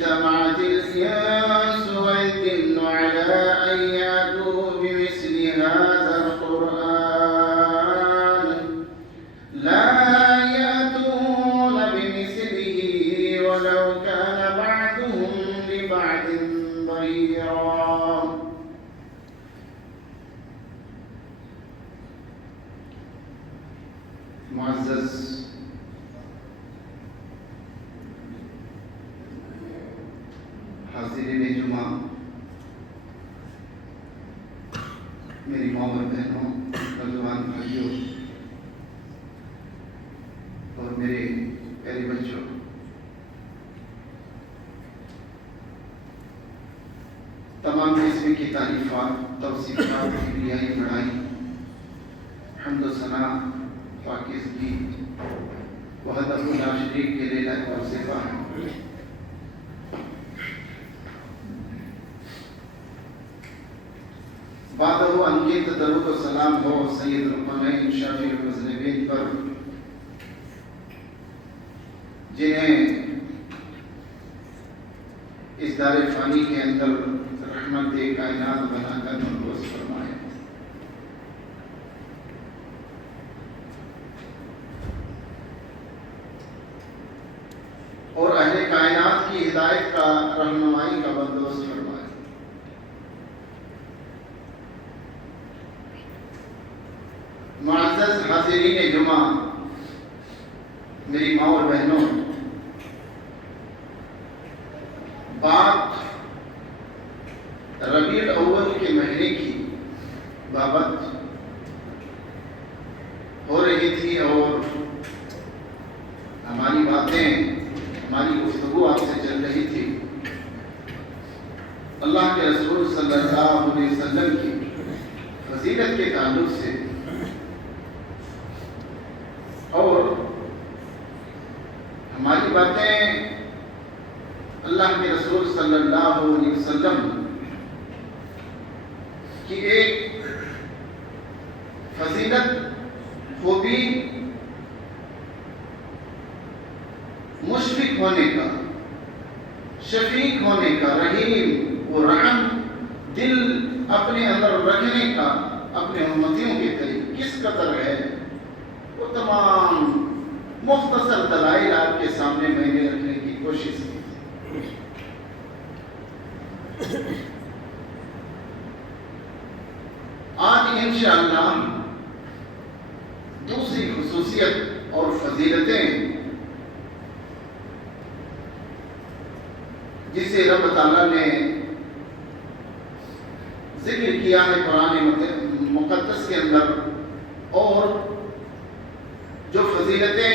اجتمعت الإنس والجن على أن يأتوا بمثل هذا القرآن لا يأتون بمثله ولو كان بعضهم لبعض ظهيرا. معزز حاضرین جمعہ، میری ماں اور بہنوں، نوجوان بھائیوں اور میرے پیارے بچوں، تمام قسم کی تعریفات، توصیفات، کبریائی، بڑائی، حمد و ثنا، پاکیزگی وحدت لا شریک کے لیے لائق اور صفا ہے۔ بعد وہ انگیت درود و سلام ہو سید القونین شافی المذنبین پر، جنہیں اس دار فانی کے اندر رحمت کائنات بنا کر ملبوس فرمائے۔ اور اہل کائنات کی ہدایت کا، رہنمائی کا بندوبست فرمائے۔ معزز حاضرین جمعہ، میری ماں اور بہنوں، بات ربیع الاول کے مہینے کی بابت ہو رہی تھی اور ہماری باتیں، ہماری گفتگو آپ سے چل رہی تھی اللہ کے رسول صلی اللہ علیہ وسلم کی فضیلت کے تعلق سے، اور ہماری باتیں اللہ کے رسول صلی اللہ علیہ وسلم کی ایک فضیلت، خوبی، مشفق ہونے کا، شفیق ہونے کا، رحیم و رحم دل اپنے اندر رکھنے کا اپنے امتیوں کے قریب کس قدر ہے، وہ تمام مختصر دلائل آپ کے سامنے میں نے رکھنے کی کوشش کی۔ آج انشاءاللہ دوسری خصوصیت اور فضیلتیں جسے رب تعالیٰ نے ذکر کیا ہے قرآن مقدس کے اندر، اور جو فضیلتیں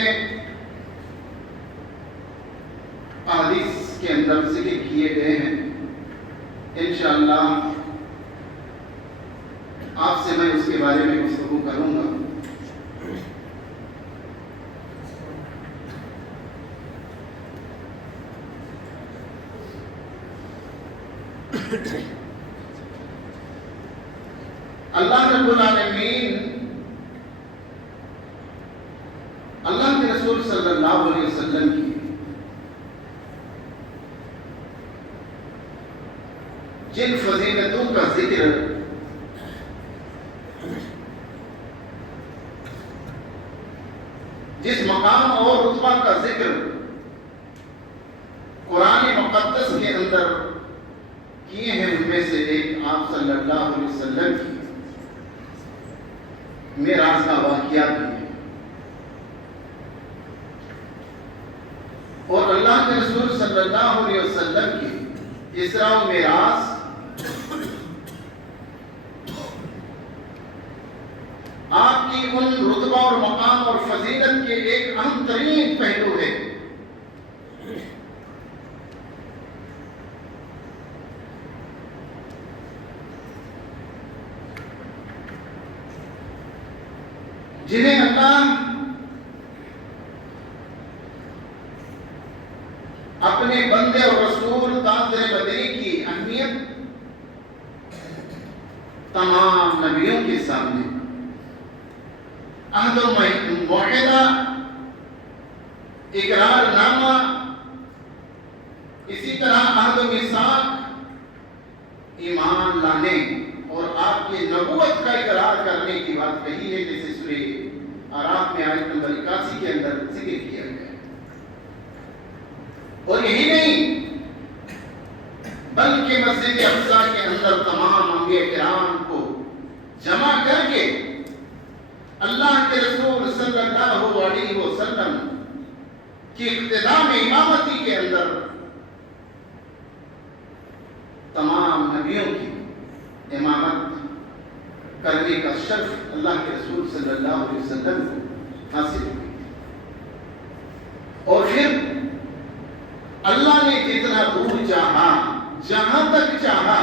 احادیث کے اندر ذکر کیے گئے ہیں، انشاءاللہ آپ سے میں اس کے بارے میں گفتگو کروں گا۔ اللہ رب العالمین اللہ کے رسول صلی اللہ علیہ وسلم کی جن فضیلتوں کا ذکر جس مقام اور رتبہ کا ذکر قرآن مقدس کے اندر کیے ہیں، ان میں سے ایک آپ صلی اللہ علیہ وسلم کی معراج کا واقعہ بھی ہے، اور اللہ کے رسول صلی اللہ علیہ وسلم کی اسراء و معراج آپ کی ان رتبہ اور مقام اور فضیلت کے ایک اہم ترین پہلو ہے۔ جنہیں اللہ اپنے بندے اور رسول تاجر بدری کی اہمیت تمام نبیوں کے سامنے عہد و معاہدہ، اقرار نامہ اسی طرح عہد و میثاق ایمان لانے اور آپ کی نبوت کا اقرار کرنے کی بات کہی ہے، جیسے سورہ اعراف میں آیت نمبر 81 کے اندر ذکر کیا گیا ہے۔ اور یہی نہیں بلکہ مسجد اقصیٰ کے اندر تمام انبیاء کرام کو جمع کر کے اللہ کے رسول صلی اللہ علیہ وسلم کی اقتداء میں امامتی کے اندر تمام نبیوں کی امامت کرنے کا شرف اللہ کے رسول صلی اللہ علیہ وسلم کو حاصل ہوئی۔ اور پھر اللہ نے جتنا دور چاہا، جہاں تک چاہا،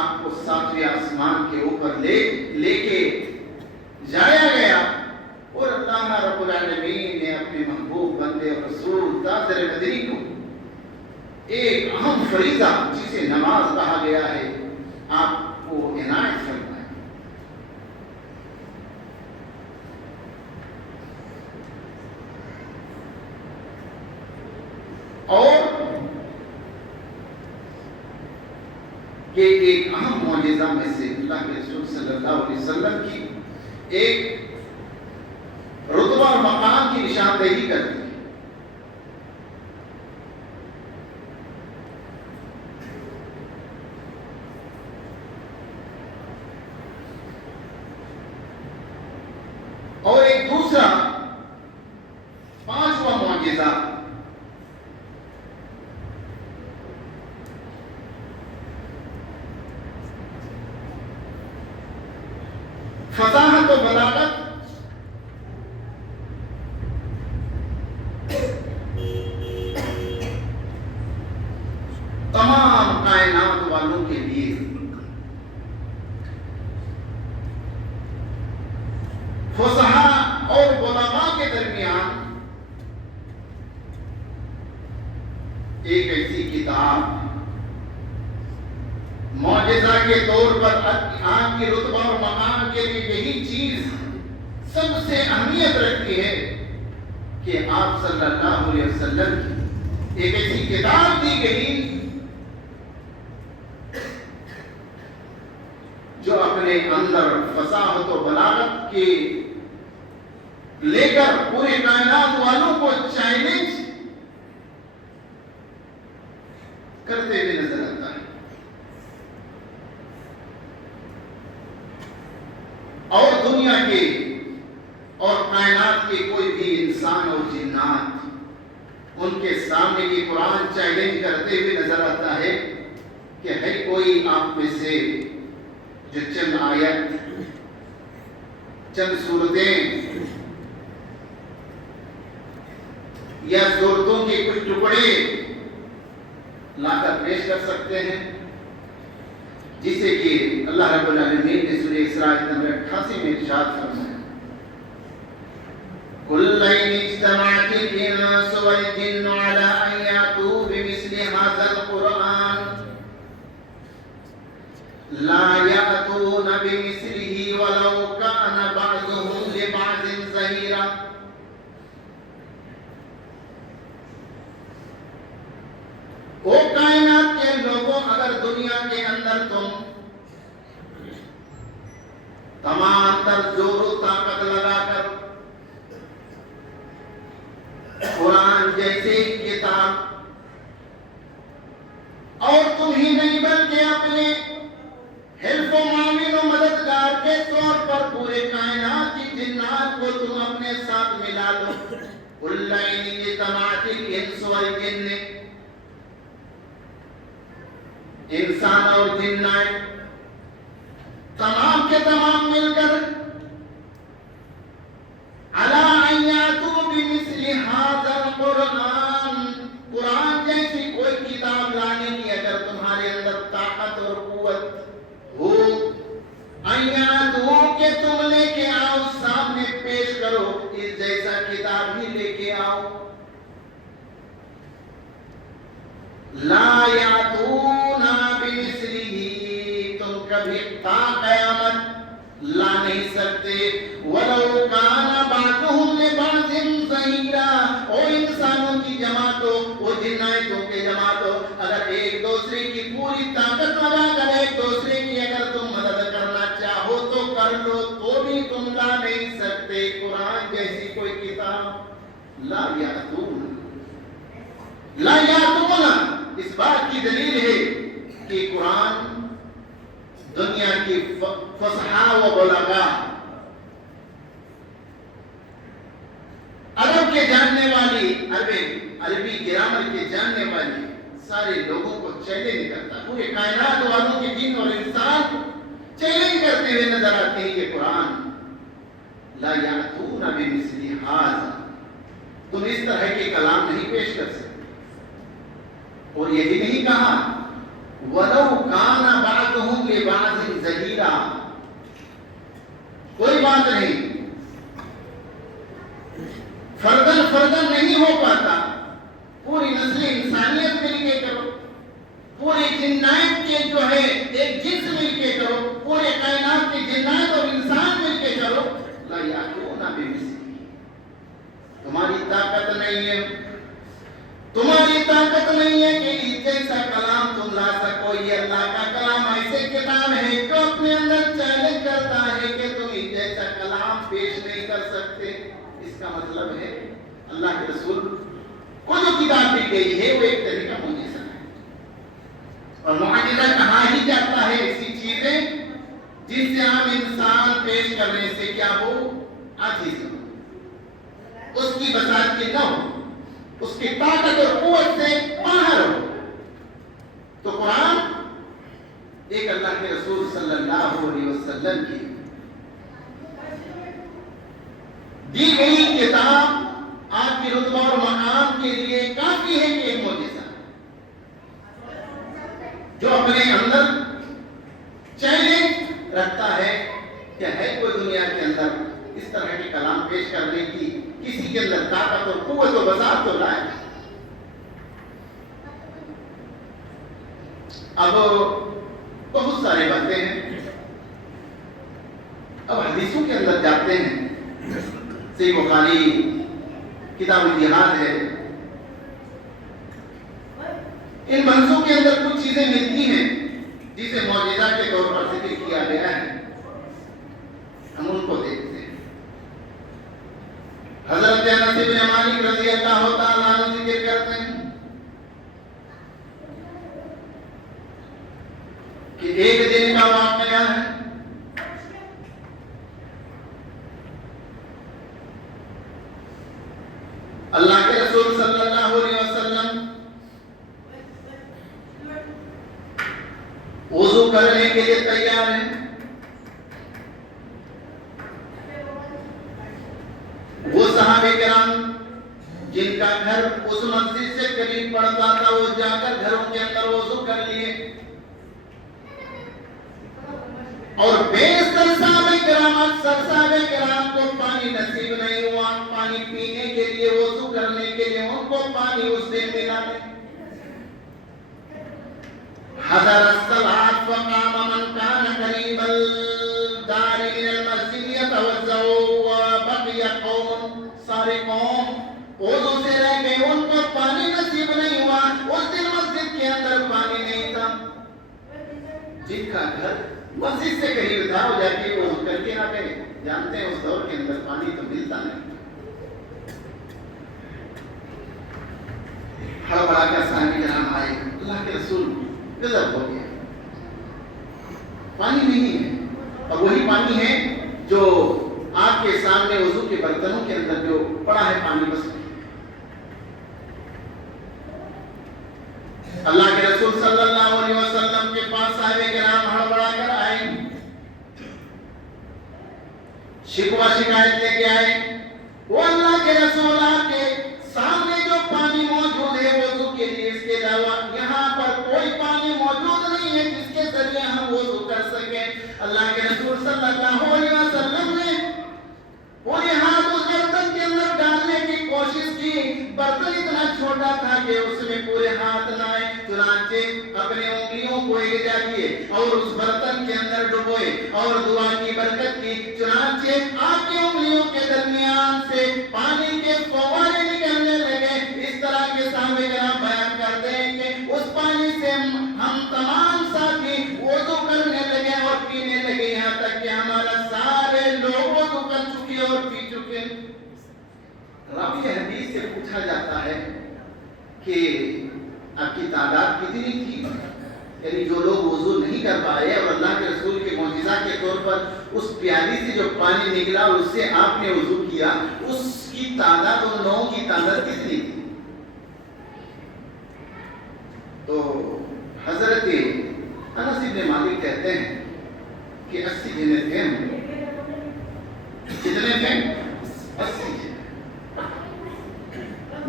آپ کو 7ویں آسمان کے اوپر لے کے جایا گیا، اور اللہ رب العالمین نے اپنے محبوب بندے اور رسول تاجر مدنی کو ایک اہم فریضہ جسے نماز کہا گیا ہے آپ کو عنایت فرمایا۔ اور یہ ایک اہم معجزہ میں سے اللہ کے رسول صلی اللہ علیہ وسلم کی ایک رتبہ اور مقام کی نشاندہی کرتی ہے۔ اور ایک دوسرا 5واں معجزہ فصاحت و بلاغت تمام کائنات والوں کے لیے فصحاء اور علماء کے درمیان ایک ایسی کتاب معجزہ کے طور پر آپ کی رتبہ اور مقام کے لیے یہی چیز سب سے اہمیت رکھتی ہے کہ آپ صلی اللہ علیہ وسلم کی ایک ایسی کتاب دی گئی جو اپنے اندر فصاحت و بلاغت کے لے کر پورے کائنات والوں کو چیلنج کرتے ہوئے نظر آتا ہے۔ اور دنیا کے اور کائنات کے کوئی بھی انسان اور جنات ان کے سامنے یہ قرآن چیلنج کرتے ہوئے نظر آتا ہے کہ ہے کوئی آپ میں سے جو چند آیت، چند سورتیں یا سورتوں کے کچھ ٹکڑے لا کر پیش کر سکتے ہیں، جسے کہ اللہ رب العالمین نے سورہ اسراء نمبر 88 میں ارشاد فرمایا، قُلْ لَئِنِ اجْتَمَعَتِ الْإِنسُ وَالْجِنُّ عَلَىٰ أَن يَأْتُوا بِمِثْلِ هَٰذَا الْقُرْآنِ لَا يَأْتُونَ بِمِثْلِهِ وَلَوْ كَانَ بَعْضُهُمْ لِبَعْضٍ ظَهِيرًا۔ او کائنات کے لوگوں، اگر دنیا کے اندر تم تمام تر زور و طاقت لگا کر قرآن جیسے کتاب، اور تم ہی نہیں بلکہ اپنے حلف و معاون و مددگار کے طور پر پورے کائنات کی جنات کو تم اپنے ساتھ ملا لو، قُلْ لَئِنِ اجْتَمَعَتِ الْإِنسُ وَالْجِنُّ، انسان اور جنات تمام کے تمام مل کر عَلَىٰ أَن يَأْتُوا بِمِثْلِ هَٰذَا الْقُرْآنِ، قرآن جیسی کوئی کتاب لانے کی اگر تمہارے اندر طاقت اور قوت ہو، أَن يَأْتُوا کہ تم لے کے آؤ، سامنے پیش کرو، اس جیسا کتاب ہی لے کے آؤ، لا یاتون بمثلہ، تم کبھی تا قیامت لا نہیں سکتے، ولو کان بعضهم لبعض ظہیرا، او انسانوں کی جماعت ہو، وہ لا یاتون، لا یاتون اس بات کی دلیل ہے کہ قرآن دنیا کی فصحا و بلغا، عرب کے جاننے والی، عربی گرامر کے جاننے والی سارے لوگوں کو چیلنج کرتا، پورے کائنات والوں کے جن اور انسان چیلنج کرتے ہوئے نظر آتے ہیں کہ قرآن لا یاتون بمثل ھذا، تم اس طرح کے کلام نہیں پیش کر سکتے۔ اور یہ بھی نہیں کہا وَلَوْ كَانَ بَعْضُهُمْ لِبَعْضٍ ظَهِيرًا، کوئی بات نہیں، فردن نہیں ہو پاتا، پوری نسل انسانیت مل کے کرو، پوری جنات کے جو ہے ایک جنس مل کے کرو، پورے کائنات کے جنات اور انسان مل کے کرو، لا یاتون بمثلہ، تمہاری طاقت نہیں ہے، تمہاری طاقت نہیں ہے کہ جیسا کلام تم لا سکو۔ یہ اللہ کا کلام ایسے کتاب ہے جو اپنے اندر چیلنج کرتا ہے کہ تم جیسا کلام پیش نہیں کر سکتے۔ اس کا مطلب ہے اللہ کے رسول کو جو کتاب دی گئی ہے وہ ایک طرح کا معجزہ ہے، اور معجزہ کہاں ہی جاتا ہے؟ ایسی چیزیں جن سے عام انسان پیش کرنے سے کیا ہو، عاجز ہو، اس کی بساطت نہ ہو، اس کی طاقت اور قوت سے باہر ہو۔ تو قرآن ایک اللہ کے رسول صلی اللہ علیہ وسلم کی دی گئی کتاب آپ کی رتبہ اور مقام کے لیے کافی ہے کہ ایک معجزہ جو اپنے اندر چیلنج رکھتا ہے کہ ہے کوئی دنیا کے اندر اس طرح کے کلام پیش کرنے کی کسی کے اندر طاقت اور قوت و بساط تو لائے۔ اب بہت سارے باتیں ہیں، اب حدیثوں کے اندر جاتے ہیں۔ صحیح بخاری کتاب الجہاد ہے، ان بحثوں کے اندر کچھ چیزیں ملتی ہیں جسے معجزہ کے طور پر ذکر کیا گیا ہے، ہم ان کو دیکھتے ہیں۔ حضرت انس بن مالک رضی اللہ تعالیٰ عنہ ذکر کرتے ہیں کہ ایک دن کا واقعہ ہے، اللہ کے رسول صلی اللہ علیہ وسلم وضو کرنے کے لیے تیار ہیں، وہ صحابہ کرام جن کا گھر اس مسجد سے قریب پڑتا تھا وہ جا کر گھروں کے اندر وضو کر لیے، اور بیشتر صحابہ کرام اکثر صحابہ کرام کو پانی نصیب نہیں ہوا، پانی پینے کے لیے وضو کرنے کے لیے ان کو پانی اس دن ملا نہیں۔ حضر الصلاة فقام من كان قريب الدار من المسجد يتوضأ وبقي قوم، سارے قوم وضو سے رہ گئے، ان کو پانی نصیب نہیں ہوا، اس دن مسجد کے اندر پانی نہیں تھا۔ جن کا گھر مسجد سے قریب تھا وہ جا کے وضو کر کے نہ کرے، جانتے ہیں اس دور کے اندر پانی تو ملتا نہیں، ہڑبڑا کر صحابہ کرام آئے، اللہ کے رسول غضب ہو گیا، پانی نہیں ہے، اور وہی پانی ہے جو آپ کے سامنے وضو کے برتنوں کے اندر جو پڑا ہے پانی، بس اللہ کے رسول صلی اللہ علیہ وسلم کے پاس صحابہ کرام ہڑبڑا کر آئے، شکوہ شکایت لے کے آئے، وہ اللہ کے رسول آپ کے سامنے جو پانی موجود ہے وضو کے لیے، اس کے علاوہ یہاں پر کوئی پانی موجود نہیں ہے جس کے ذریعے ہم وضو کر سکیں۔ اللہ کے رسول صلی اللہ علیہ وسلم نے پورے ہاتھ اس برتن کے اندر ڈالنے کی کوشش کی، برتن اتنا چھوٹا تھا کہ اس میں پورے ہاتھ نہ آئے، چنانچہ اپنے انگلیوں کو الجا کیے اور اس برتن کے اندر ڈبوئے اور دعا کی برکت کی، چنانچہ آپ کی انگلیوں کے درمیان سے پانی کے فوارے نکلنے لگے۔ اس طرح کے صحابہ کرام بیان کرتے ہیں کہ اس پانی سے ہم تمام ساتھی وضو کرنے لگے اور پینے لگے، یہاں تک کہ ہمارا سارے لوگ وضو کر چکے اور پی چکے۔ راوی حدیث سے پوچھا جاتا ہے کہ آپ کی تعداد کتنی تھی، یعنی جو لوگ وضو نہیں کر پائے اور اللہ کے رسول کے معجزہ کے طور پر اس پیالی سے جو پانی نکلا اور اس سے آپ نے وضو کیا، اس کی تعداد، ان لوگوں کی تعداد کتنی تھی؟ تو حضرت انس بن مالک کہتے ہیں کہ 80 جنے تھے ہم. کتنے تھے؟ 80 جنے.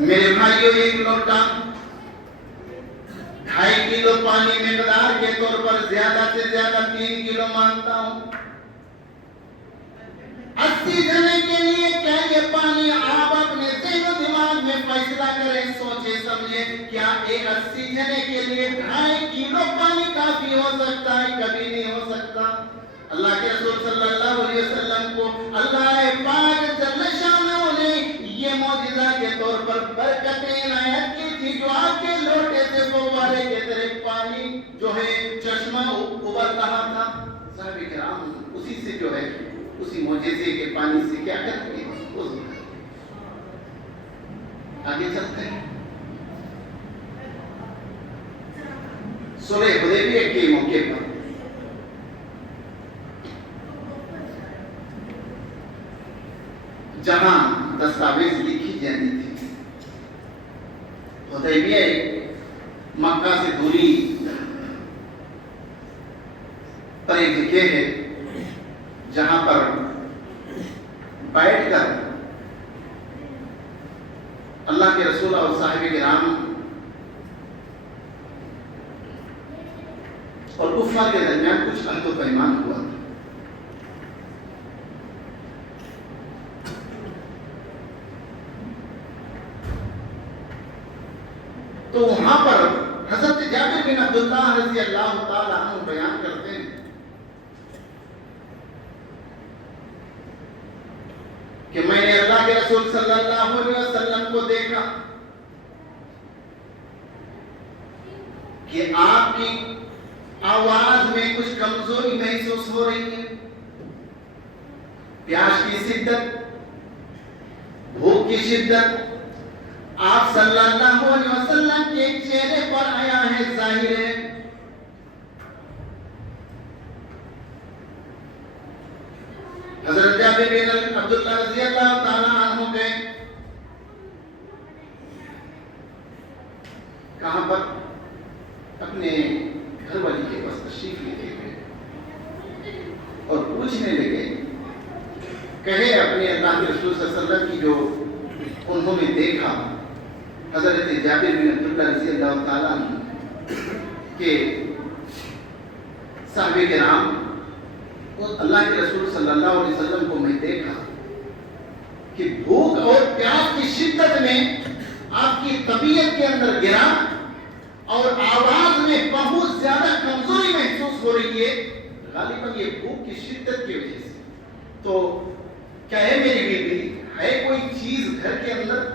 میرے بھائیو، ایک لوٹا 2.5 کلو پانی مقدار کے طور پر زیادہ سے زیادہ 3 کلو مانتا ہوں. 80 جنے کے لیے کیا یہ پانی؟ آپ اپنے ذہن و دماغ میں فیصلہ کریں، سوچیں سمجھیں، کیا ایک 80 جنے کے لیے 2.5 کلو پانی کافی ہو سکتا ہے؟ کبھی نہیں ہو سکتا. اللہ کے رسول صلی اللہ علیہ وسلم کو اللہ پاک جل شانہ نے یہ معجزہ کے طور پر برکتیں عنایت کی تھی، جو آپ کے لوٹے سے فوارے کے طرح پانی جو ہے چشمہ ابل رہا تھا. صحابہ کرام اسی سے جو ہے اسی معجزے کے پانی سے کیا کرتے ہیں؟ آگے چلتے ہیں. صلح حدیبیہ کے موقع پر جہاں دستاویز لکھی جاتی تھی، حدیبیہ مکہ سے دوری پر ایک جگہ ہے جہاں پر بیٹھ کر اللہ کے رسول اور صحابہ کرام اور کفار کے درمیان کچھ عہد و پیمان ہوا تھا. تو وہاں پر حضرت جابر بن عبداللہ رضی اللہ تعالیٰ عنہ بیان کرتے ہیں کہ میں نے اللہ کے رسول صلی اللہ علیہ وسلم کو دیکھا کہ آپ کی آواز میں کچھ کمزوری محسوس ہو رہی ہے، پیاس کی شدت، بھوک کی شدت آپ صلی اللہ علیہ وسلم کے چہرے پر آیا ہے، ظاہر ہے. حضرت جابر بن عبداللہ رضی اللہ تعالیٰ عنہ گئے. کہاں پر؟ اپنے گھر والی کے پاس تشریف لے کے گئے اور پوچھنے لگے، کہے اپنے اللہ کے رسول صلی اللہ علیہ وسلم کی جو انہوں نے دیکھا. حضرت جابر بن عبداللہ رضی اللہ تعالیٰ عنہ کہ صحابہ کرام اللہ کے رسول صلی اللہ علیہ وسلم کو میں دیکھا کہ بھوک اور پیاس کی شدت میں آپ کی طبیعت کے اندر گرا اور آواز میں بہت زیادہ کمزوری محسوس ہو رہی ہے، غالباً یہ بھوک کی شدت کی وجہ سے. تو کیا ہے میری بیٹی، ہے کوئی چیز گھر کے اندر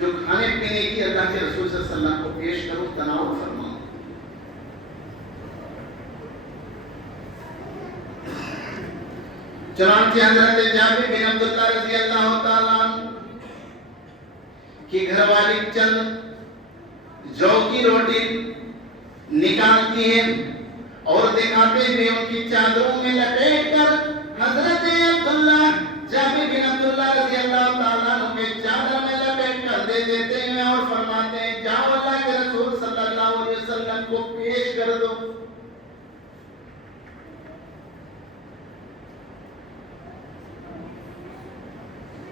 جو کھانے پینے کی اللہ کے رسول صلی اللہ علیہ وسلم کو پیش کرو، تناول فرماؤ. چنانچہ حضرت جابر بن عبداللہ رضی اللہ تعالیٰ عنہ کی گھر والی چند جو کی روٹی نکالتی ہے اور دکھاتے ہوئے ان کی چادروں میں لپیٹ کر حضرت جابر بن عبداللہ رضی اللہ تعالیٰ عنہ کے چادر میں لپیٹ کر دے دیتے ہیں اور فرماتے ہیں، جاؤ اللہ کے رسول صلی اللہ علیہ وسلم کو پیش کر دو.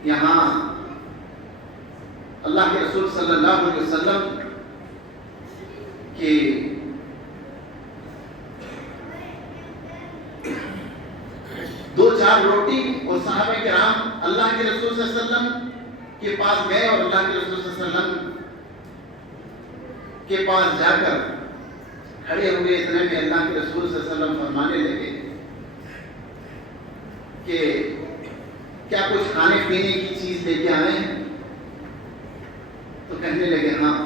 یہاں اللہ کے رسول صلی اللہ علیہ وسلم کے دو چار روٹی اور صحابہ کرام اللہ کے رسول صلی اللہ علیہ وسلم کے پاس گئے اور اللہ کے رسول صلی اللہ علیہ وسلم کے پاس جا کر کھڑے ہوئے. اتنے میں اللہ کے رسول صلی اللہ علیہ وسلم فرمانے لگے کہ کیا کچھ کھانے پینے کی چیز لے کے آئے ہیں؟ تو کہنے لگے ہاں.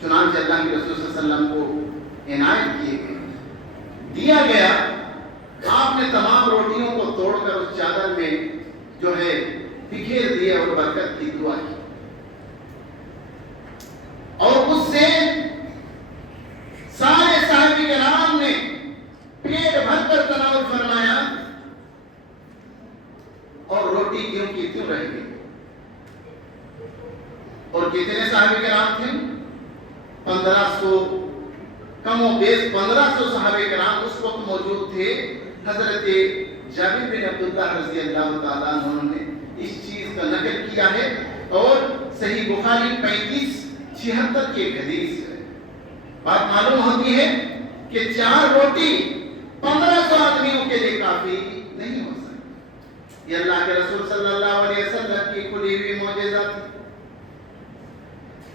چنانچہ اللہ کے رسول صلی اللہ علیہ وسلم کو عنایت کیے گئے، دیا گیا. آپ نے تمام روٹیوں کو توڑ کر اس چادر میں جو ہے بکھیر دیا اور برکت کی دعا کی. اور کتنے صحابہ کرام تھے؟ 1500 کم و بیش 1500 صحابہ کرام اس وقت موجود تھے۔ حضرت جابر بن عبداللہ رضی اللہ تعالیٰ عنہ نے اس چیز کا نقل کیا ہے، اور صحیح بخاری 3576 کی ایک حدیث ہے۔ بات معلوم ہوتی ہے کہ 4 روٹی 1500 آدمیوں کے لیے کافی نہیں ہو سکتی۔ یہ اللہ کے رسول صلی اللہ علیہ وسلم کی کھلی ہوئی معجزہ تھی۔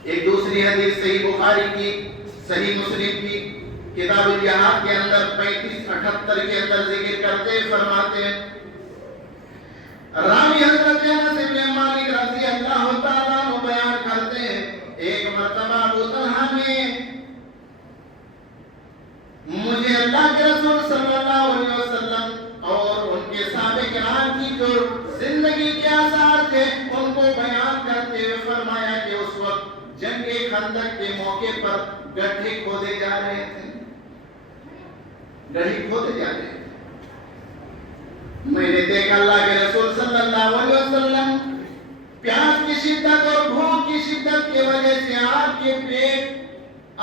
ایک دوسری حدیث صحیح بخاری کی، صحیح مسلم کی کتاب الجہاد کے اندر 3578 کے اندر ذکر کرتے فرماتے ہیں، راوی حضرت انس بن مالک رضی اللہ تعالیٰ عنہ بیان کرتے ہیں، ایک مرتبہ ابو طلحہ نے مجھے اللہ کے رسول صلی اللہ علیہ وسلم اور ان کے صحابہ کرام کی جو زندگی کے آثار تھے ان کو بیان کرتے ہوئے فرمایا کہ اس وقت جنگ خندق کے موقع پر گڈھے کھودے جا رہے تھے، گڑھے کھودے جا رہے تھے۔ میں نے دیکھا اللہ کے رسول صلی اللہ علیہ وسلم پیاس کی شدت اور بھوک کی شدت کی وجہ سے آپ کے پیٹ،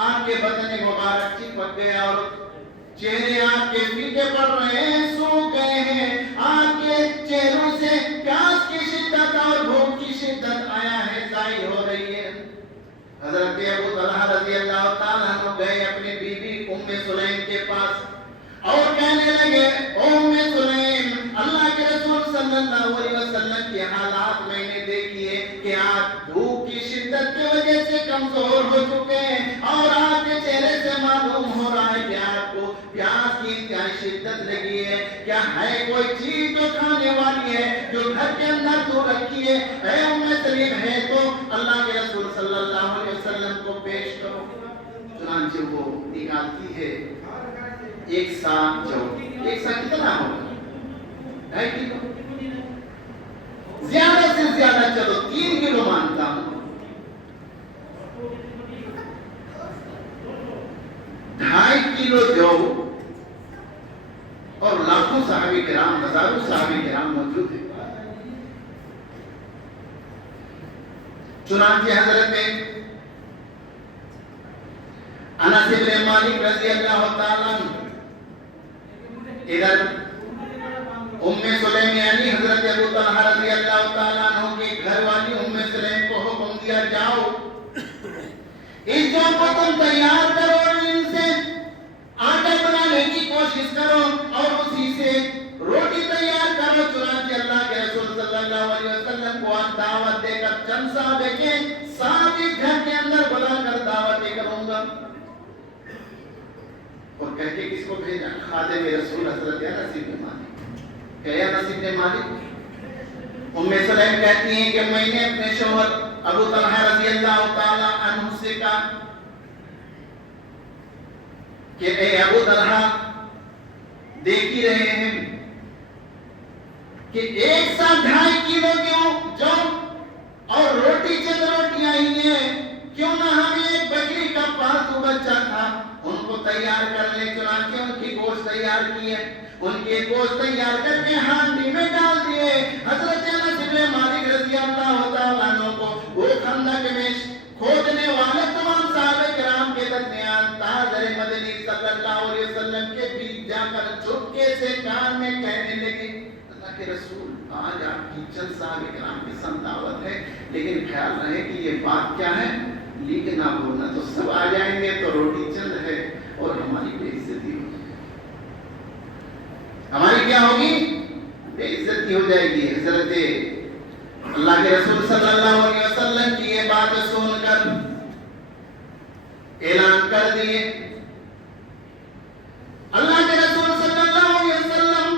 آپ کے بدن مبارک چپک گیا اور چہرے آپ کے پھیکے پڑ رہے ہیں، سوکھ گئے ہیں، آپ کے چہروں سے پیاس کی شدت اور بھوک کی شدت آیا ہے، ظاہر ہو رہی ہے۔ حضرت ابو طلحہ رضی اللہ تعالیٰ عنہ گئے اپنی بیوی ام سلیم کے پاس اور کہنے لگے، ام سلیم، اللہ کے رسول صلی اللہ علیہ وسلم کی حالات میں نے دیکھی ہے کہ آپ بھوک کی شدت کی وجہ سے کمزور ہو چکے ہیں، اور آپ کے چہرے سے معلوم ہو رہا ہے کہ آپ کو پیاس کی انتہائی شدت لگی ہے۔ کیا ہے کوئی چیز جو کھانے والی ہے جو گھر کے اندر تو رکھی ہے؟ اے ام سلیم، ہے تو اللہ کے رسول صلی اللہ علیہ وسلم کو پیش کرو۔ چنانچہ وہ نکالتی ہے ایک سا جو، ایک سا کتنا ہوگا؟ 2.5 کلو، زیادہ سے زیادہ چلو 3 کلو مانتا ہوں۔ 2.5 کلو جو، اور لاکھوں صحابہ کرام، ہزاروں صحابہ کرام موجود ہیں۔ چنانچہ حضرت انس بن مالک رضی اللہ تعالیٰ عنہ ادھر ام سلیم یعنی حضرت ابو طلحہ رضی اللہ تعالیٰ عنہ کی گھر والی ام سلیم کو حکم دیا، جاؤ اس جو کو تم تیار کرو اور ان سے آٹا بنانے کی کوشش کرو اور اسی سے روٹی تیار کرو۔ چنانچہ اللہ کے رسول صلی اللہ علیہ وسلم کو دعوت دے کر چند صحابہ کے ساتھ اس گھر کے اندر بلا کر دعوت کروں گا، اور کہہ کے کس کو بھیجا؟ خادم رسول حضرت انس بن مالک۔ کہ انس بن مالک، ام سلیم کہتی ہیں کہ میں نے اپنے شوہر ابو طلحہ رضی اللہ تعالی عنہ سے کہا کہ اے ابو طلحہ، دیکھ ہی رہے ہیں کہ ایک ساتھ 2.5 کلو گیہوں جو اور روٹی چند روٹیاں ہی ہیں، کیوں نہ ہمیں ایک بکری کا پالتو بچہ تھا ان کو تیار کر لیں۔ چنانچہ ان کی گوشت تیار کی ہے، ان کے گوشت تیار کر کے ہانڈی میں ڈال دیے۔ حضرت انس بن مالک رضی اللہ تعالیٰ عنہ کو وہ خندق میں کھودنے والے تمام صحابہ کرام کے درمیان تاجر مدنی صلی اللہ علیہ وسلم کے بیچ جا کر چپکے سے کان میں کہنے لگے، اللہ کے رسول، آج آپ کی چند صحابہ کرام کی ساتھ دعوت ہے، لیکن خیال رہے کہ یہ بات کیا ہے، لیک نہ بولنا، تو سب آ جائیں گے تو روٹی چند ہے اور ہماری بے عزتی ہوگی، ہماری کیا ہوگی؟ بے عزتی ہو جائے گی۔ حضرت اللہ کے رسول صلی اللہ علیہ وسلم کی یہ بات سن کر اعلان کر دیے، اللہ کے رسول صلی اللہ علیہ وسلم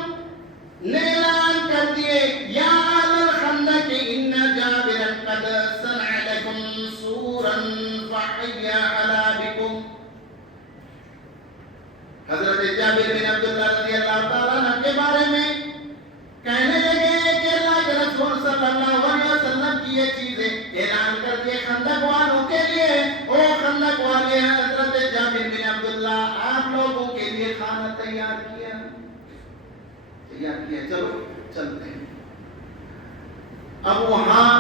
نے اعلان کر دیے، یا اہل الخندق ان جابرا قد صنع لكم سورا فحیا علی بكم۔ حضرت جابر بن عبداللہ رضی اللہ تعالیٰ عنہ کے بارے میں کہنے لگے کہ اللہ کے رسول صلی اللہ علیہ وسلم کی یہ چیزیں اعلان کر دیے خندق والوں کے لیے، او خندق والے حضرت جابر بن عبداللہ، آپ لوگوں کے لیے کھانا تیار کیا، چلو چلتے ہیں۔ اب وہاں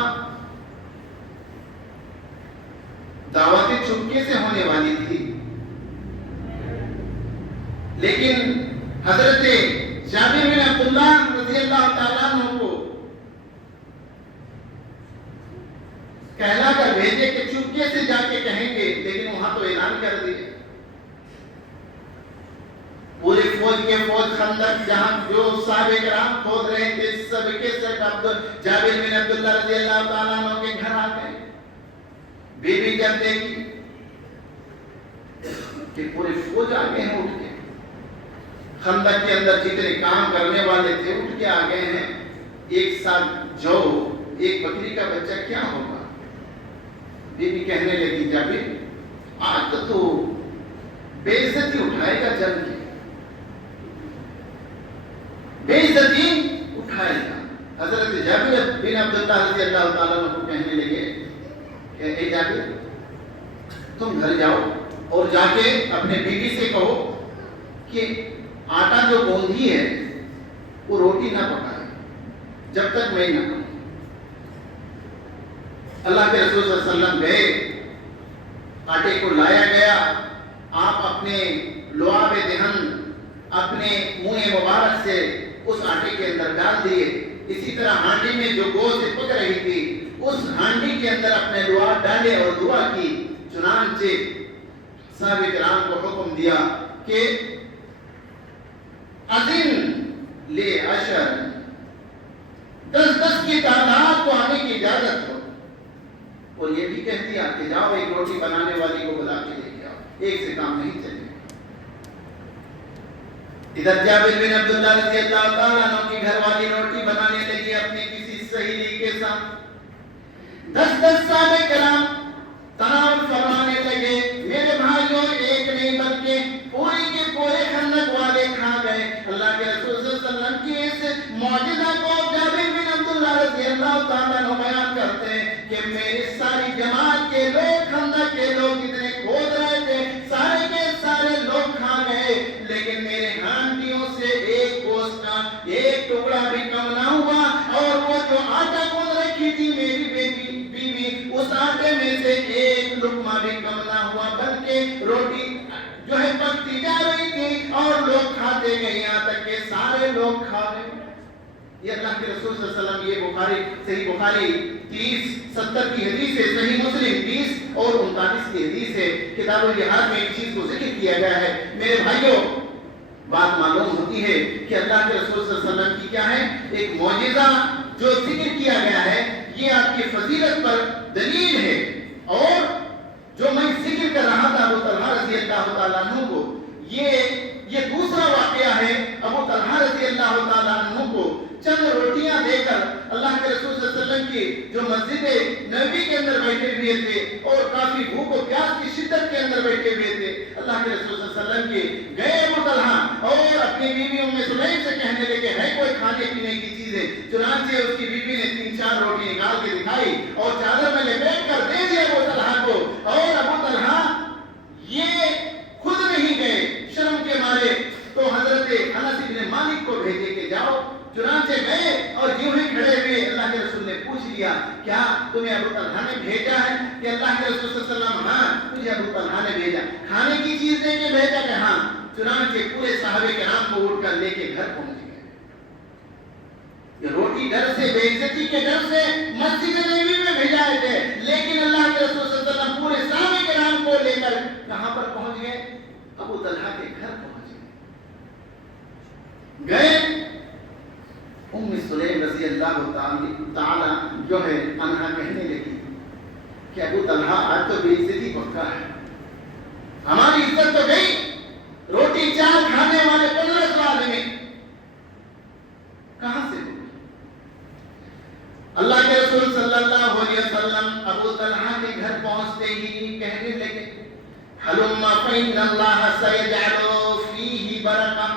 چپکے سے ہونے والی تھی، لیکن حضرت جابر بن عبداللہ رضی اللہ تعالیٰ عنہ کو کہلا کر بھیجے کہ چپکے سے جا کے کہیں گے، لیکن وہاں تو اعلان کر دیے۔ پوری فوج کے فوج خندق جہاں جو صحابہ کرام کھود رہے تھے، سب کے سب جابر بن عبداللہ رضی اللہ تعالیٰ عنہ کے گھر آ گئے۔ بی بی جب دیکھی کہ پورے فوج آگے ہیں اٹھ کے، خندق کے اندر جتنے کام کرنے والے تھے اٹھ کے آگے ہیں، ایک ساتھ جو ایک بکری کا بچہ کیا ہوگا؟ بی بی کہنے لگی جابر آج تو بے عزتی اٹھائے گا، جب کی بے عزتی اٹھائے گا۔ حضرت جابر بن عبداللہ رضی اللہ تعالیٰ عنہ کو کہنے لگے کہ اے جابر تم گھر جاؤ اور جا کے اپنے بیوی سے کہو کہ آٹا جو گوندھی ہے وہ روٹی نہ پکائے جب تک میں نہ کہوں۔ اللہ کے رسول صلی اللہ علیہ وسلم گئے، آٹے کو لایا گیا، آپ اپنے لعاب دہن اپنے منہ مبارک سے اس آٹے کے اندر ڈال دیے۔ اسی طرح ہانڈی میں جو گوشت پک رہی تھی اس ہانڈی کے اندر اپنے لعاب ڈالے اور دعا کی۔ چنانچہ صحابہ کرام کو حکم دیا کہ اذن لے عشر، 10 کی تعداد کو آنے کی اجازت ہو، اور یہ بھی کہہ دیا کہ جاؤ ایک روٹی بنانے والی کو بلا کے لے کے آؤ، ایک سے کام نہیں چلے۔ ادھر جابر بن عبداللہ رضی اللہ تعالیٰ عنہ کی گھر والی روٹی بنانے لگی اپنی کسی سہیلی کے ساتھ۔ 10 صحابہ کرام تناول فرمانے لگے، میرے بھائیوں ایک نہیں بلکہ پوری کے پورے خندق والے کھا گئے۔ اللہ کے رسول صلی اللہ علیہ وسلم کی اس معجزہ کو جابر بن عبداللہ رضی اللہ تعالیٰ عنہ بیان کرتے ہیں کہ میری ساری جماعت کے لوگ، خندق کے لوگ جتنے کھود رہے تھے سارے کے سارے لوگ کھا گئے، لیکن میرے ہانڈیوں سے ایک گوشت کا ایک ٹکڑا بھی کم نہ ہوا، اور وہ جو آٹا گوندھ رکھی تھی میری بیوی اس آٹے میں سے ایک لقمہ بھی کم نہ ہوا، بلکہ روٹی جو ہے پکتی جا رہی تھی اور لوگ کھاتے گئے، یہاں تک کہ سارے لوگ کھا گئے۔ یہ اللہ کے رسول صلی اللہ علیہ وسلم، یہ صحیح بخاری 30-70 کی حدیث ہے، صحیح مسلم 20 اور 39 کی حدیث ہے۔ کتاب الجہاد میں ایک چیز کو ذکر کیا گیا ہے۔ میرے بھائیوں بات معلوم ہوتی ہے کہ اللہ کے رسول صلی اللہ علیہ وسلم کی کیا ہے، ایک معجزہ جو ذکر کیا گیا ہے، یہ آپ کی فضیلت پر دلیل ہے۔ اور جو میں ذکر کر رہا تھا ابو طلحہ رضی اللہ تعالیٰ عنہ کو، یہ دوسرا واقعہ ہے۔ ابو طلحہ رضی اللہ تعالیٰ عنہ کو چند روٹیاں دے کر اللہ کے رسول صلی اللہ علیہ وسلم کی جو مسجد نبی کے اندر بیٹھے ہوئے تھے اور کافی بھوک و پیاس کی شدت کے اندر بیٹھے ہوئے تھے، اللہ کے رسول صلی اللہ علیہ وسلم کے گئے ابو طلحہ اور اپنی بیوی ام سلیم سے کہنے لگے ہے کوئی کھانے پینے کی چیزیں؟ چنانچہ اس کی بیوی نے 3-4 روٹی نکال کے دکھائی اور چادر میں لپیٹ کر دے دیا ابو طلحہ کو، اور ابو طلحہ یہ خود نہیں گئے شرم کے مارے، تو حضرت انس بن مالک کو بھیجے کہ جاؤ۔ چنانچہ گئے اور یوں ہی کھڑے ہوئے اللہ کے رسول نے پوچھ لیا کیا تمہیں ابو طلحہ نے بھیجا ہے؟ کہ اللہ کے رسول صلی اللہ علیہ وسلم ہاں مجھے ابو طلحہ نے بھیجا، کھانے کی چیز دے کے بھیجا کہ ہاں۔ چنانچہ پورے صحابہ کرام کو اٹھ کر لے کے گھر پہنچ گئے۔ یہ روٹی ڈر سے، بے عزتی کے ڈر سے مسجد نبوی میں بھیجائے تھے، لیکن اللہ کے رسول صلی اللہ علیہ وسلم پورے صحابہ کرام کو لے کر کہاں پر پہنچ گئے؟ ابو طلحہ کے گھر پہنچ گئے۔ ام سلیم رضی اللہ تعالی جو ہے عنہا کہنے لگی کہ ابو طلحہ آج تو بے عزتی پکا ہے، ہماری عزت تو گئی، روٹی 4 کھانے والے 15 آدمی کہاں سے ہوئے؟ اللہ کے رسول صلی اللہ علیہ وسلم ابو طلحہ کے گھر پہنچتے ہی کہنے لگے حلم فإن اللہ سيجعل فيه برکہ۔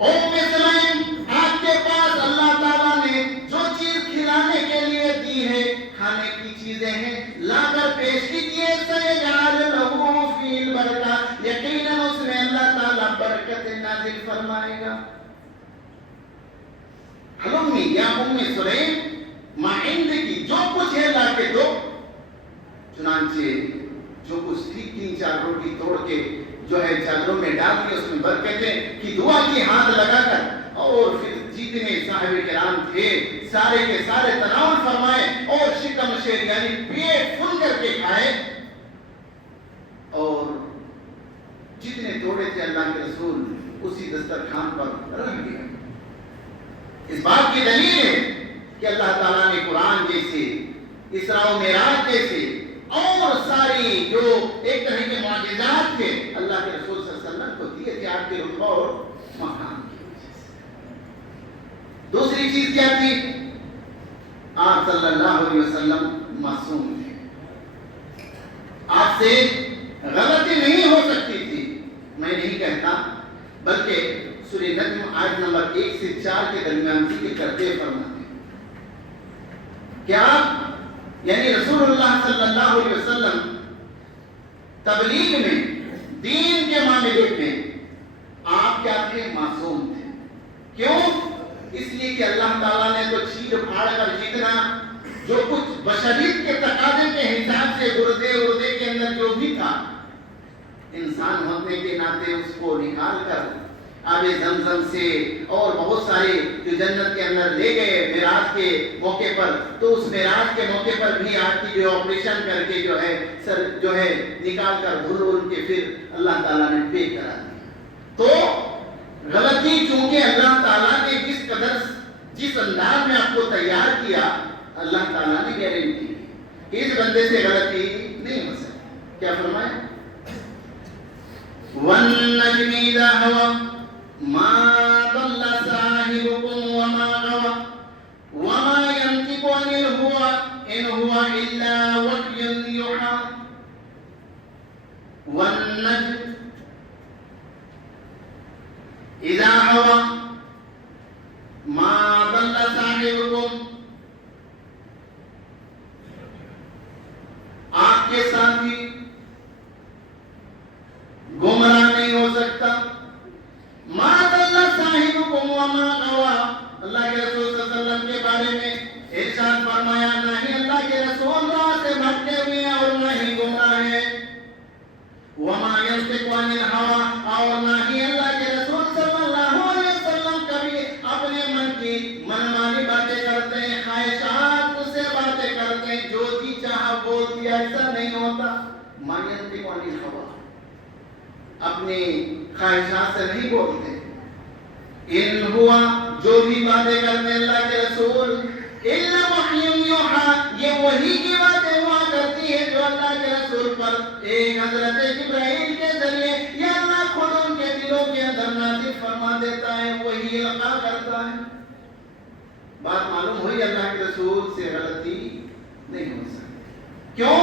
ام سلیم آپ کے پاس اللہ تعالیٰ نے جو چیز کھلانے کے لیے دی ہے، کھانے کی چیزیں ہیں، لا کر پیش کیجئے، سيجعل له فيه البرکہ، یقیناً اس میں اللہ تعالیٰ برکت نازل فرمائے گا۔ حلمی یا ام سلیم ما عندکی، جو کچھ ہے لا کے دو۔ چنانچہ جو کچھ تھی 3-4 روٹی توڑ کے جو ہے چادروں میں ڈال کے اس میں برکتیں کی دعا کی ہاتھ لگا کر، اور پھر جتنے صاحب کرام تھے سارے کے سارے تناول فرمائے اور شکم شیر یعنی پیٹ پھل کر کے کھائے، اور جتنے توڑے تھے اللہ کے رسول اسی دسترخوان پر رکھ دیا۔ اس بات کی دلیل ہے کہ اللہ تعالیٰ نے قرآن جیسے، اسراء و معراج جیسے اور ساری جو ایک طرح کے معجزات تھے اللہ کے رسول صلی اللہ علیہ وسلم کو دیے تھے آپ کے رتبہ اور مقام کی وجہ سے۔ دوسری چیز کیا تھی؟ آپ صلی اللہ علیہ وسلم معصوم تھے، آپ سے غلطی نہیں ہو سکتی تھی۔ میں نہیں کہتا، بلکہ سورہ نجم آیت نمبر 1 سے 4 کے درمیان ذکر کرتے فرماتے ہیں کہ آپ یعنی رسول اللہ صلی اللہ علیہ وسلم تبلیغ میں، دین کے معاملے میں آپ کیا تھے؟ معصوم تھے۔ کیوں؟ اس لیے کہ اللہ تعالیٰ نے تو چیر پھاڑ کر جتنا جو کچھ بشریت کے تقاضے کے حساب سے گردے کے اندر جو بھی تھا، انسان ہونے کے ناطے اس کو نکال کر آب زمزم سے اور بہت سارے جو جنت کے اندر لے گئے معراج کے موقع پر، تو اس معراج کے موقع پر بھی آپ کی جو آپریشن کر کے جو ہے سر جو ہے نکال کر بھول کے پھر اللہ تعالیٰ نے پے کرا دیا۔ تو غلطی چونکہ اللہ تعالیٰ نے جس قدر جس انداز میں آپ کو تیار کیا، اللہ تعالیٰ نے گارنٹی دی کہ اس بندے سے غلطی نہیں ہو سکتی۔ کیا فرمایا؟ وَالنَّجْمِ إِذَا هَوَى مَا ضَلَّ صَاحِبُكُمْ وَمَا غَوَى وَمَا يَنطِقُ عَنِ الْهَوَىٰ إِنْ هُوَ إِلَّا وَحْيٌ يُوحَىٰ۔ وَالنَّجْمِ إِذَا هَوَىٰ مَا ضَلَّ صَاحِبُكُمْ، آپ کے ساتھی گمراہ نہیں ہو سکتا۔ ما ضل صاحبکم وما غوى، اللہ کے رسول صلی اللہ علیہ وسلم کے بارے میں ارشاد فرمایا نہ ہی اللہ کے رسول راہ سے بھٹکے ہوئے ہیں اور نہ ہی گمراہ ہیں۔ وما ينطق عن الهوى، اور نہ ہی اللہ کے رسول صلی اللہ علیہ وسلم کبھی اپنے من کی منمانی باتیں کرتے ہیں، خواہشات سے باتیں کرتے ہیں، جو جی چاہا بول دیا، ایسا نہیں ہوتا۔ ما ينطق عن الهوى، اپنی خواہشات سے نہیں بولتے۔ ان ہوا، جو بھی باتیں کرتے ہیں اللہ کے رسول، الا وحی یوحیٰ، یہ وحی کی باتیں ہوا کرتی ہے جو اللہ کے رسول پر ایک حضرت جبرائیل کے ذریعے یا اللہ خود ان کے دلوں کے اندر نازل فرما دیتا ہے، وہی القا کرتا ہے۔ بات معلوم ہوئی، اللہ کے رسول سے غلطی نہیں ہو سکتی۔ کیوں؟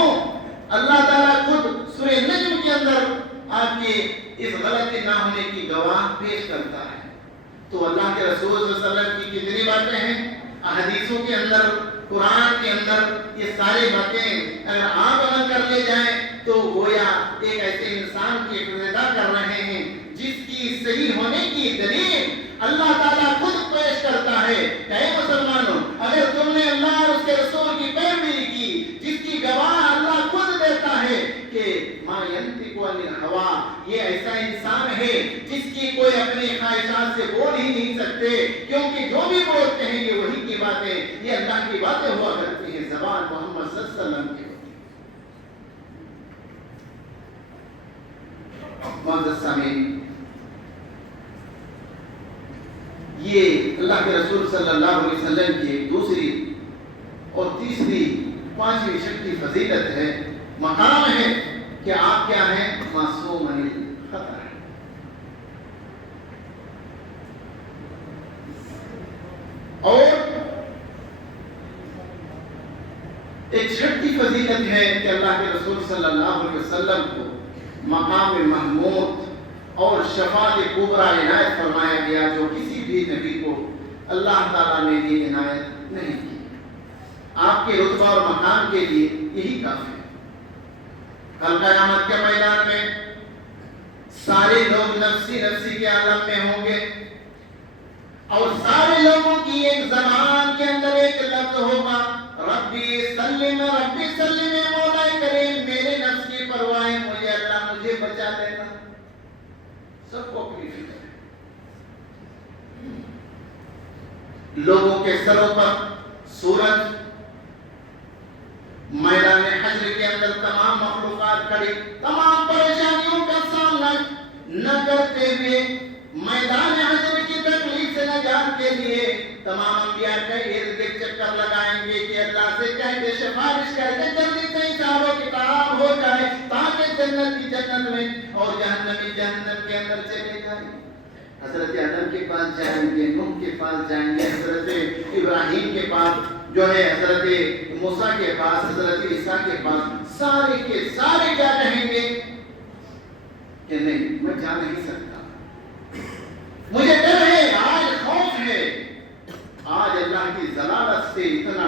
اللہ تعالیٰ خود سورہ نجم کے اندر آپ کی اس غلطی نہ ہونے کی گواہ پیش کرتا ہے۔ تو اللہ کے رسول صلی اللہ علیہ وسلم کی کتنی باتیں ہیں احادیثوں کے اندر، قرآن کے اندر، یہ ساری باتیں اگر آپ عمل کر لے جائیں تو گویا ایک ایسے انسان کی اقتدا کر رہے ہیں جس کی صحیح ہونے کی دلیل اللہ تعالیٰ خود پیش کرتا ہے کہ اے مسلمانوں، اگر تم نے اللہ اور اس کے رسول کی پیروی کی، جس کی گواہ اللہ خود دیتا ہے کہ ما ينطق عن الهوى، یہ ایسا انسان ہے جس کی کوئی اپنی خواہشات سے بول ہی نہیں سکتے، کیونکہ جو بھی بولتے ہیں یہ وہی کی باتیں، یہ اللہ کی باتیں ہوا کرتی ہیں، زبان محمد صلی اللہ علیہ وسلم کی ہوتی ہے۔ معزز سامعین، یہ اللہ کے رسول صلی اللہ علیہ وسلم کی ایک دوسری اور تیسری پانچویں شکلی فضیلت ہے، مقام ہے کہ آپ کیا ہیں؟ معصوم عن الخطا ہے۔ اور ایک چھٹی فضیلت ہے کہ اللہ کے رسول صلی اللہ علیہ وسلم کو مقام محمود اور شفاعت کبریٰ عنایت فرمایا گیا، جو کسی بھی نبی کو اللہ تعالیٰ نے یہ عنایت نہیں کی۔ آپ کے رتبہ اور مقام کے لیے یہی کافی ہے۔ کل قیامت کے میدان میں سارے لوگ نفسی نفسی کے عالم میں ہوں گے، اور سارے لوگوں کی ایک زبان کے اندر ایک لفظ ہوگا، ربی سلم، ربی سلم، مولا کریم میرے نفس کی پرواہ فکر ہے. لوگوں کے سروں پر سورج، میدان حشر کے اندر تمام مخلوقات کھڑی، تمام پریشانیوں کا سامنا نہ کرتے ہوئے میدان حشر کی تکلیف سے نجات کے لیے تمام انبیاء کا ارد گرد چکر لگائیں گے کہ اللہ سے کہہ کے سفارش کر کے جلدی سے حساب و کتاب ہو جائے تاکہ جنت کی جنت میں اور جہنمی جہنم کے اندر چلے جائیں. حضرت آدم کے پاس جائیں گے، نوح کے پاس جائیں گے، حضرت ابراہیم کے پاس جو ہے، حضرت موسیٰ کے پاس، حضرت عیسیٰ کے پاس، سارے کے سارے کیا کہیں گے کہ نہیں، میں جا نہیں سکتا، مجھے ڈر ہے، آج خوف ہے. آج اللہ کی ضلالت سے اتنا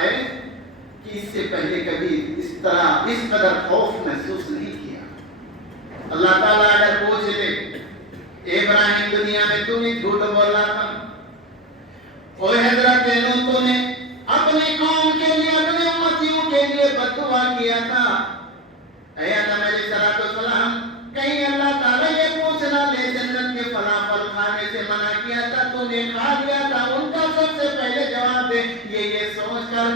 ہے کہ اس سے پہلے کبھی اس طرح اس قدر خوف محسوس نہیں کیا. اللہ تعالیٰ اگر پوچھ لے ابراہیم دنیا میں تو نے جھوٹ بولا تھا، اور حضرت نوح تو نے اپنی قوم کے لیے اپنے امتیوں کے لیے بد دعا کیا تھا، اے آدم علیہ السلام کہیں اللہ تعالیٰ یہ پوچھنا لے جنت کے فلاں پھل کھانے سے منع کیا تھا تو نے کھا لیا تھا، ان کا سب سے پہلے جواب دے. یہ سوچ کر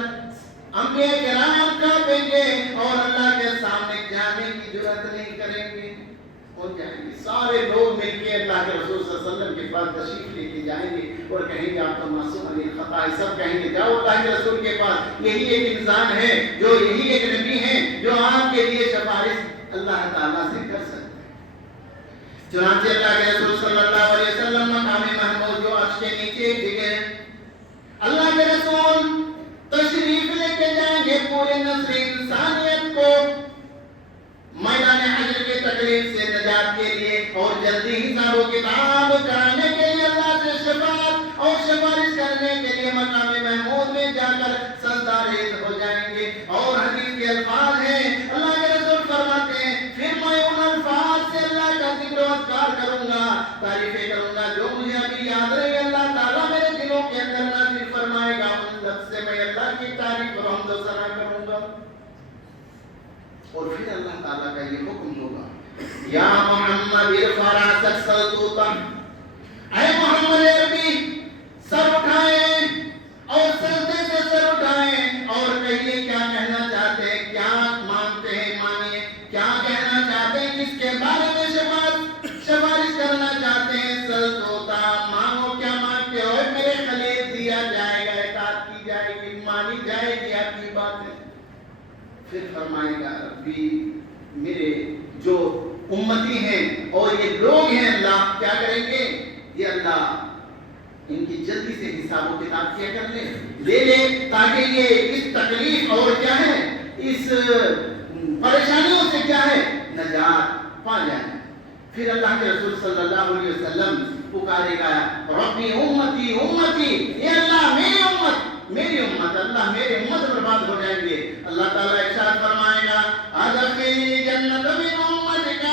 انبیاء کرام کانپیں گے اور اللہ کے سامنے جانے کی جرات نہیں کریں گے. ہو جائیں گے سارے لوگ مل کے اللہ کے رسول صلی اللہ علیہ وسلم کے پاس تشریف لے کے جائیں گے اور کہیں گے آپ تو معصوم علی خطا ہے. سب کہیں گے جاؤ اللہ کے رسول کے پاس، یہی ایک انسان ہے جو یہی ایک نبی ہے جو آپ کے لیے سفارش اللہ تعالیٰ سے کر سکتے ہیں. چنانچہ اللہ کے رسول صلی اللہ علیہ وسلم مقام محمود جو عرش کے نیچے جگہ اللہ کے رسول تشریف لے کے جائیں گے پورے نسل انسانیت کو میدان حشر کی تکلیف سے نجات کے لیے اور جلدی حساب و کتاب کرانے کے لیے اللہ سے شفاعت اور سفارش کرنے کے لیے مقام محمود میں جا کر سجدہ ریز ہو جائیں گے. اور حدیث کے الفاظ ہیں، اللہ کے رسول فرماتے ہیں پھر میں ان الفاظ سے اللہ کا ذکر و اذکار کروں گا، تعریفیں کروں گا جو مجھے ابھی یاد رہے اللہ تعالیٰ میرے دلوں کے اندر نازل فرمائے گا، ان لفظ سے میں اللہ کی تعریف اور حمد و ثنا کروں گا. اور پھر اللہ تعالیٰ کا یہ حکم ہوگا یا محمد ارفع راسک سلطوطا، اے محمد عربی سر اٹھائیں اور سجدے سے سر اٹھائیں اور کہیے کیا کہنا چاہتے ہیں، کیا مانتے ہیں مانیے، کیا کہنا چاہتے ہیں، کس کے بارے میں سفارش کرنا چاہتے ہیں. سلطوطا مانگو، کیا مانگتے ہو میرے خلیل، دیا جائے گا، اطاعت کی جائے گی، مانی جائے گی آپ کی باتیں. پھر فرمائے گا ربی میرے جو امتی ہیں اور یہ لوگ ہیں اللہ کیا کریں گے، یہ اللہ ان کی جلدی سے حساب و کتاب کیا کر لے لے تاکہ یہ اس تکلیف اور کیا ہے اس پریشانیوں سے کیا ہے نجات پا جائیں. پھر اللہ کے رسول صلی اللہ علیہ وسلم پکارے گا ربی امتی امتی، یہ اللہ میری امت میری امت، اللہ میری امت برباد ہو جائیں گے. اللہ تعالیٰ ارشاد فرمائے گا ادخلی جنت من امتک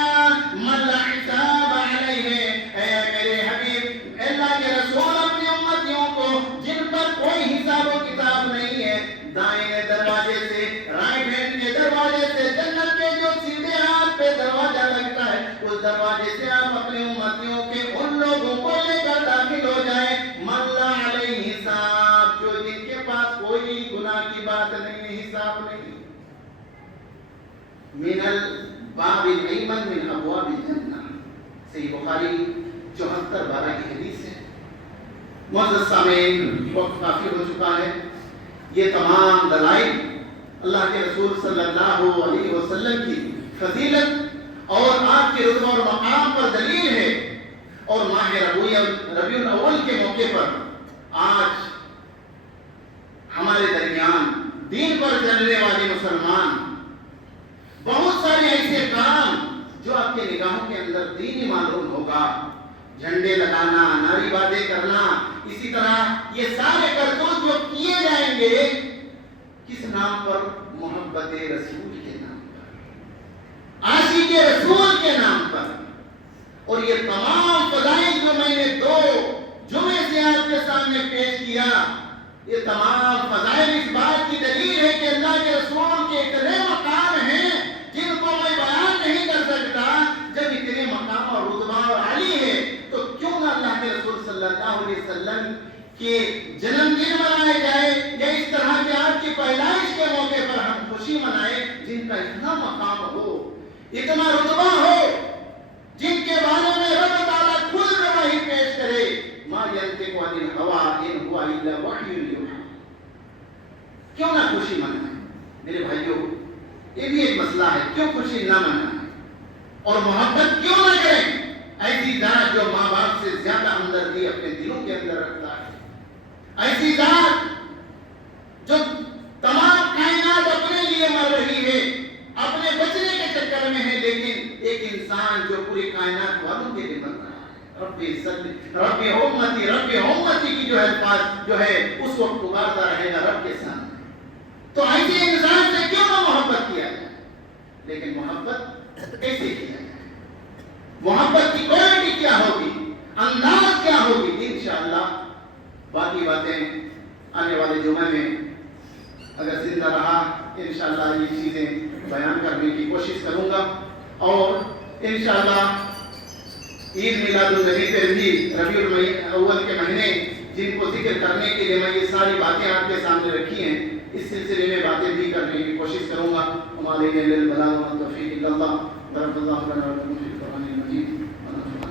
من لا حساب علیہ، اے میرے حبیب اللہ کے رسول اپنی امتیوں کو جن پر کوئی حساب و کتاب نہیں ہے دائیں دروازے سے رائٹ ہینڈ کے دروازے سے جنت کے جو سیدھے ہاتھ پہ دروازہ لگتا ہے اس دروازے سے آپ اپنے امتیوں کے ان لوگوں کو لے کر داخل ہو جائیں من لا علیہ حساب، جو جن کے پاس کوئی گناہ کی بات نہیں، حساب نہیں. من الباب الایمن من ابواب الجنہ، صحیح بخاری 74:12 کی حدیث ہے. معزز سامعین وقت کافی ہو چکا ہے. یہ تمام دلائل اللہ کے رسول صلی اللہ علیہ وسلم کی فضیلت اور آپ کے رتبہ اور مقام پر دلیل ہے. اور ماہ ربیع الاول کے موقع پر آج ہمارے درمیان دین پر چلنے والے مسلمان بہت سارے ایسے کام جو آپ کے نگاہوں کے اندر دینی معلوم ہوگا، جھنڈے لگانا، نعرے بازی کرنا، اسی طرح یہ سارے کرتوت جو کیے جائیں گے کس نام پر، محبت رسول کے نام پر، عاشق رسول کے نام پر. اور یہ تمام فضائل جو میں نے 2 جمعے سے آپ کے سامنے پیش کیا، یہ تمام فضائل اس بات کی دلیل ہے کہ اللہ کے رسول کے اتنے مقام ہیں جن کو میں بیان نہیں کر سکتا. جب اتنے مقام اور رتبہ اور جن کا اتنا مقام ہو، اتنا رتبہ ہو، جن کے بارے میں رب تعالیٰ خود گواہی پیش کرے، ما ينطق عن الهوى ان هو الا وحی یوحی، کیوں نہ خوشی منائیں؟ میرے بھائیوں، یہ بھی ایک مسئلہ ہے، کیوں خوشی نہ منائیں اور محبت کیوں نہ کریں؟ ایسی ذات جو ماں باپ سے زیادہ ہمدردی اپنے دلوں کے اندر رکھتا ہے، ایسی ذات جو تمام کائنات اپنے لیے مر رہی ہے، اپنے بچنے کے چکر میں ہے، لیکن ایک انسان جو پوری کائنات والوں کے لیے مر رہا ہے، رب عزت، رب امتی کی جو الفاظ جو ہے اس کو پکارتا رہے گا رب کے سامنے، تو ایسے انسان سے کیوں نہ محبت کیا جائے؟ لیکن محبت کیسے کیا جائے؟ محبت کی کوالٹی کیا ہوگی؟ انداز کیا ہوگی؟ انشاءاللہ باقی باتیں آنے والے جمعے میں اگر زندہ رہا انشاءاللہ یہ چیزیں بیان کرنے کی کوشش کروں گا، اور انشاءاللہ عید میلاد النبی پہ بھی ربیع الاول کے مہینے جن کو ذکر کرنے کے لیے میں یہ ساری باتیں آپ کے سامنے رکھی ہیں، اس سلسلے میں باتیں بھی کرنے کی کوشش کروں گا۔ ہمارے لیے البلاغ والتوفیق الا اللہ، بارک اللہ لنا و لکم فی القرآن المجید۔